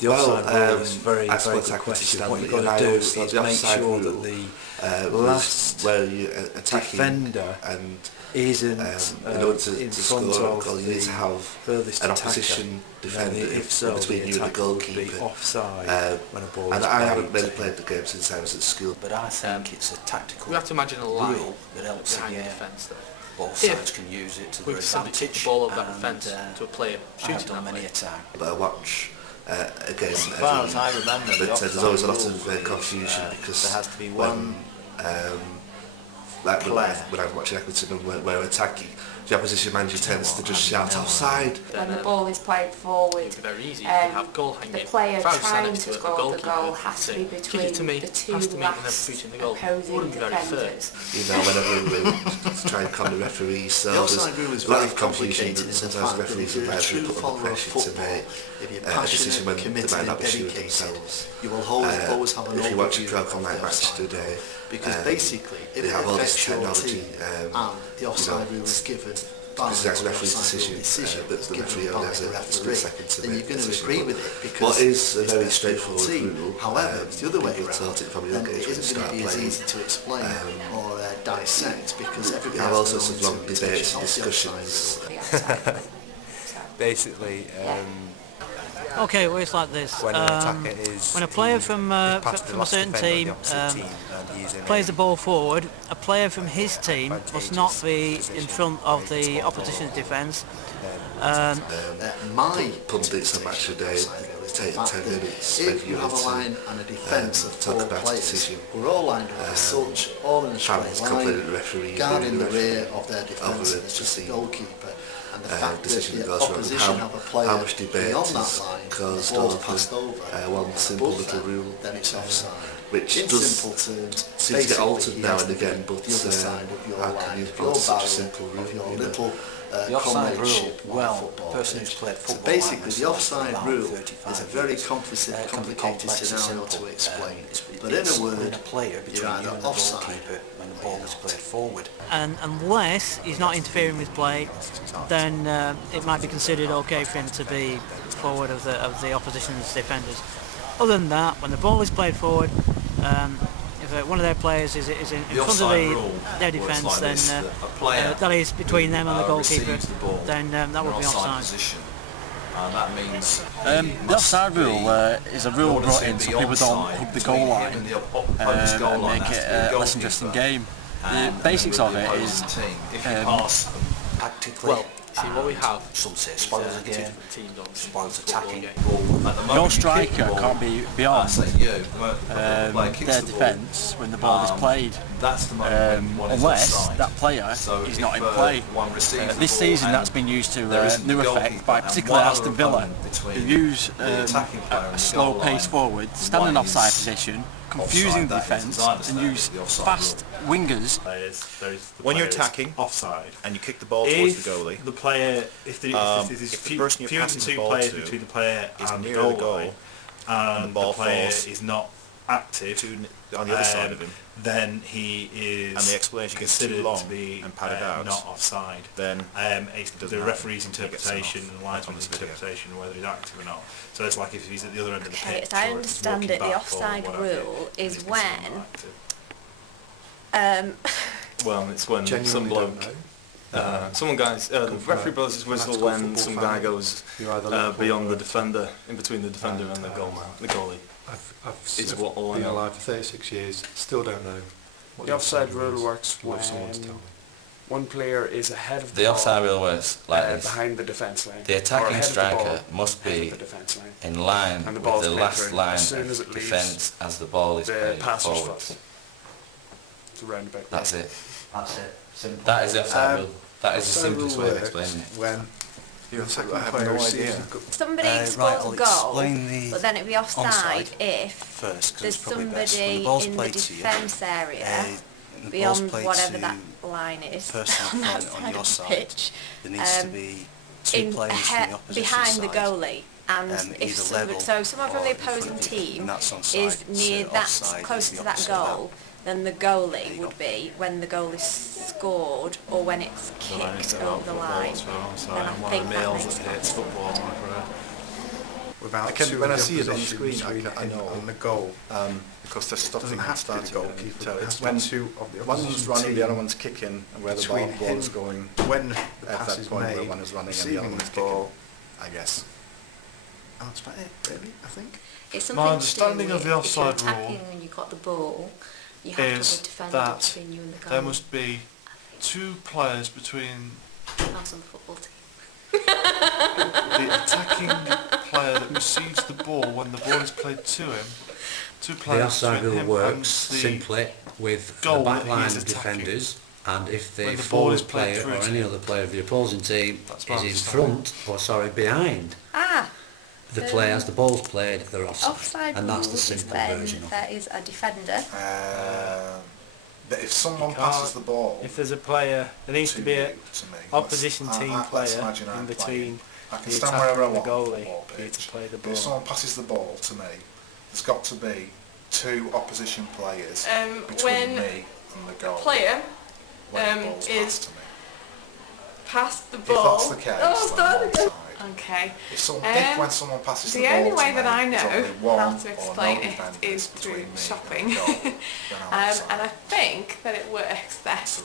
The offside rule is very good question. What you've got to do is make sure that the last defender isn't in order to in score front a goal, of you need to have furthest an attacker. opposition defender If so, between you and the attacker would be goalkeeper. offside when a ball And is I haven't played. really played the game since I was at school. But I think it's a tactical We have to imagine a line rule that helps behind the the defence though. both sides can use it to their We've simply advantage. took the ball over that and, defence to a player I shooting have done that many way. a time. But I watch a game As far as I remember, but the there's offside always a lot rule of is, confusion because there has to be when, like player. when I'm watching Accrington and we're attacking, the opposition manager tends to just shout offside. When the ball is played forward, It'd be very easy. You can have goal hanging. the player If I was trying next to a score the goalkeeper, goal has to be say, between kick it to me, the two pass to me, and then last shooting the goal. opposing Wouldn't be very fair. defenders. You know, whenever we try and con the referees, so The offside rule there's is a lot very of confusion complicated that in the sometimes fact that referees if you're a are true put under follower of pressure to football, make if you're a decision passionate, when they committed might and not be sure of dedicated, themselves. you will always have an If you watch a overview Pro of Night the match offside today, because basically, if they it have all this affects your technology, team and the offside rule is given by because that's the referee's offside rule decision, but the given referee by only has the a referee, split second to then make you're going the to decision. agree with it because What is a it's very best for your straightforward team. rule, However, if the other way people around, taught it from a then young age it when they isn't going start to be as playing. easy to explain or dissect because everybody You have has all their sorts of own long debates and interpretation of the discussions. offside rule. The offside rule. Basically, Okay, well it's like this. when an attacker is When a player from a certain team plays the ball forward, a player from his team must not be in front of the opposition's defence. My Pundits on match a day take 10 minutes. if you have a line and a defence of talk four about players decision. who are all lined up as such, all in a straight Fans complaining line, the referee guarding the referee rear of their defence, over and it's to just the see goalkeeper, and the fact that decision that the goes wrong. opposition have a player How much debate beyond is that line, caused the ball's over passed over, one simple above little them, rule, then it's offside. which In does simple terms, seems to get basically altered he now has and to be again, but the other side of your how can line, you of put your such a barrier, simple rule, of your you know? little The offside rule, comradeship on a well, football the person pitch. who's played So football like basically, the myself offside for rule about 35 is a very years. It can be complicated complex and scenario simple. to explain. But It's in a when word, a player between you're you either and the offside goalkeeper when the ball is played forward. And unless he's not interfering with play, then it might be considered okay for him to be forward of the opposition's defenders. Other than that, when the ball is played forward, if one of their players is in front of their defence, then that is between them and the goalkeeper, then that would be offside. And that means the offside rule is a rule brought in so people don't hug the goal line and make it a less interesting game. The basics of it is Tactically, See what we have. some say spoils the game, Teams on spoils attacking. no striker can't be beyond their their defence when the ball is played, That's the moment when one is unless offside. that player So is if, not in play. one receives the This ball season and that's been used to there isn't new the effect by goalkeeper and particularly one Aston other Villa, opponent between who use the attacking player and a the slow goal pace line. forward, stand in One offside is position, confusing the offside, that is, defence, as I understand and it, use the offside fast wingers. When you're attacking offside and you kick the ball towards the goalie, the player, if there's if the person you're fewer than passing the two ball players to between the player is and near the the goal goal, line, and the ball the player falls is not active on the other side of him, then he is and the explanation gets too considered long to be and padded out, not offside. then It's doesn't the matter. referee's He gets sent interpretation off. and linesman's That's what it's interpretation whether he's active or not. So it's like if he's at the other end of the Okay, pitch. as I or understand walking it, the back or offside whatever, rule then is he's considered when not active. Well, it's when some bloke, someone guys, the referee blows his whistle when some guy goes beyond the defender, in between the defender and the goalie. It's what all I been know. alive for 36 years, still don't know what The offside rule works when if someone's telling me. one player is ahead of the The ball, offside rule works like this. behind the defence line. The or attacking ahead of the ball, striker must ahead be of the defence line. in line And the with ball's the played last through. line As soon as it of leaves defence as the ball is the played passer's forward. foot. It's a roundabout. That's it. That's it. Simple. That is the offside rule. That is the Offside simplest rule way of works explaining it. when your attacking I have player no receives idea. the somebody Right, scores I'll a goal, explain the but then it'd be offside onside if first, 'cause there's it's probably best. When somebody the ball's in the played to you, defence area and the ball's beyond played whatever to that line is the person on that on side your of the side, pitch, there needs to be two in players from the opposition behind side. the goalie, and if either somebody, level so someone from or the in front opposing of you, team and that's onside. is near So that offside is closer the to that opposite of goal, then the goalie would be when the goal is scored or when it's kicked over the line. And I think that makes That hates football, I'm afraid. about when I see it on the screen, I know. on the goal. Because there's stuff Doesn't in have to be the goalkeeper. So It it's has to when be two of the one's opposition running, the other team one's kicking, and where the between ball's him going when the at pass that is point where made, one is running and the other receiving one's the kicking, ball. I guess. And that's about it, really, I think. It's something My to understanding do of the with offside if you're attacking rule and you've got the ball, you have to have is a defender that between you and the goal. there must be two players between I was on the football team. the attacking player that receives the ball when the ball is played to him. Two players The offside between rule him works and the simply with the goal back that line he's of attacking. defenders, and if the When the ball is forward played player through or to any him. other player of the opposing team That's my is in understanding. front, behind Ah! the player as the ball's played, they're offside. Offside And that's rule the is simple when version of there is a defender. But if someone You can't- passes the ball, If there's a player, there needs to be an to me, opposition let's- team let's player imagine I'm in between playing. I can the stand attacker wherever I and the want on the goalie football for you to pitch. play the But ball. if someone passes the ball to me, there's got to be two opposition players between when me and the goal. player when the ball's is passed to me. past the If ball. that's the case, Oh, then start I'm again. offside. Okay. If when someone passes the The ball only to way me, that I there's know only one how to or explain no it defenders is through between me shopping. and the goal, then I'm offside. And I think that it works that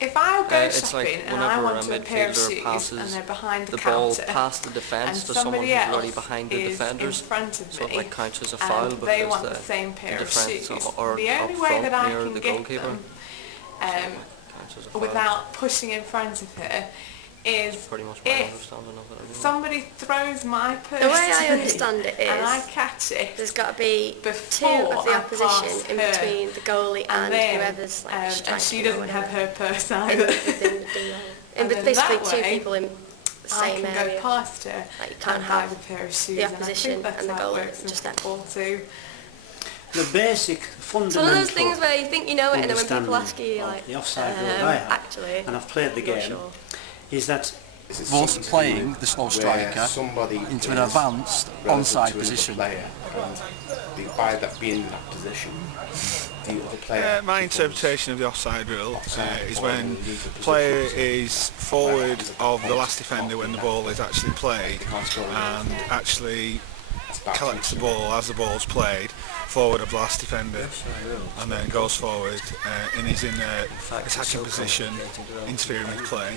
if I go It's like shopping and I whenever want a a pair of midfielder shoes passes and they're behind the, the ball counter past the and defence to someone somebody who's else already behind the is defenders, in front of so it me like counts as a foul and they because want the same pair the of defence shoes, or the up only way front that I near can the get goalkeeper them counts as a foul. without pushing in front of her is Pretty much my if understanding of it. Anyway. somebody throws my purse The way I to me understand it and I is catch it, there's got to be two before of the I opposition pass in her. between the goalie and then, whoever's like and striking she or doesn't have whatever. her purse either. Within the And then basically that two way, people in the I same can area. go past her Like you can't and buy have the pair of shoes. the and I opposition think that's and the how it goalie works in just that. football too. The basic It's one fundamental of those things where you think you know it, and then when people understanding ask you, you're of like, the offside rule I have, actually, and I've played the I'm not game, sure. is that Whilst playing the slow striker into an advanced onside position. By that being in that position, the other player. My interpretation of the offside rule is when the player is forward of the last defender when the ball is actually played and actually collects the ball as the ball's played forward of the last defender and then goes forward and is in an attacking position, interfering with play,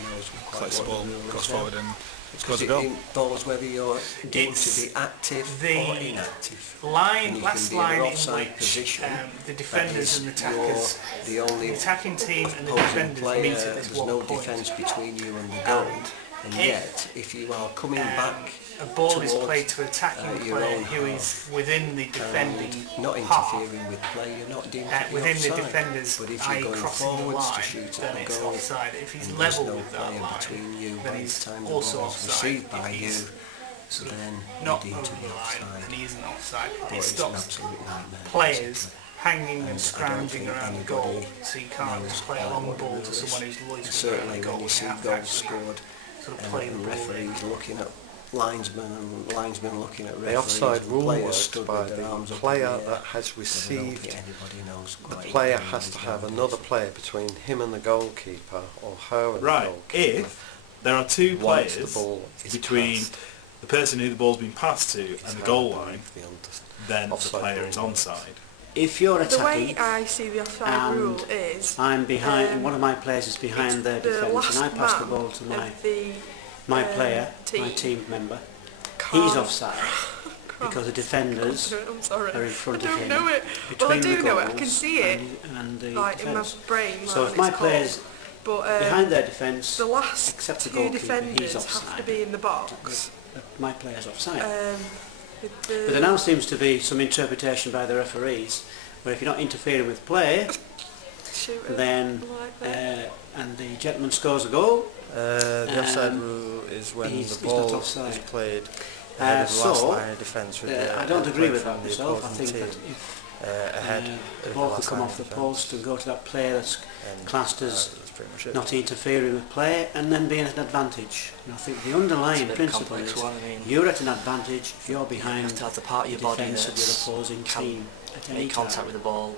collects the ball, goes forward and scores a goal. It involves whether you're deemed to be active or inactive. Last line in offside which position, the defenders and the attackers, the only the attacking team and the opposing defenders player, meet at this there's one no point. defence between you and the goal. And yet, if you are coming back a ball is towards, played to attacking your player own who is within the defending and not half, interfering with play, you're not deemed to be within the offside. defenders, But if i.e. you're going crossing the forwards line, to shoot then at it's the goal, offside. If he's and level there's no with that player line, between you then by the he's time the also ball is offside. received by If you, he's so then not you're deemed to over be the line offside. and he isn't offside, But it it's an stops absolute nightmare, players hanging and I don't scrounging think around the anybody goal, so you can't just play a long what the ball rule to is. someone who's loitering around Certainly the goal. when you see have to goals actually scored sort of play the and ball in. referees looking at linesmen and linesmen looking at referees. The offside and rule players works stood by with their the arms up in player the air. that has I don't received, think anybody knows the quite player what has it to is have nowadays. another player between him and the goalkeeper, or her and Right, the goalkeeper. if there are two Once players the ball is between passed. the person who the ball's been passed to and the goal line, then the Offside player rule is works. onside. if you're The way attacking I see the offside rule is I'm behind, and one of my players is behind their the defence, last and I pass the man ball to of the my player, my team team member, can't he's offside because the defenders I'm sorry. are in front I of don't him. know it. Between Well, I do the know it. I goals can see it, and the like in my defence. brain. So like if my it's player's called. But behind their defence, the last except the two goalkeeper, defenders he's have offside. to be in the box. My player's offside. With the But there now seems to be some interpretation by the referees where if you're not interfering with play, shooter then like that. and the gentleman scores a goal, The offside rule is when he's the not ball offside. is played ahead of the last so, line of defence. I don't agree with that myself. I think that if ahead the of ball the could last come line off the of defence. post and go to that player that's classed as That's pretty much it. not interfering with play and then being at an advantage. And I think the underlying It's a bit principle complex is one, I mean. you're at an advantage if you're behind You have to have the part of your the body defence of your that's opposing team at any make contact time. with the ball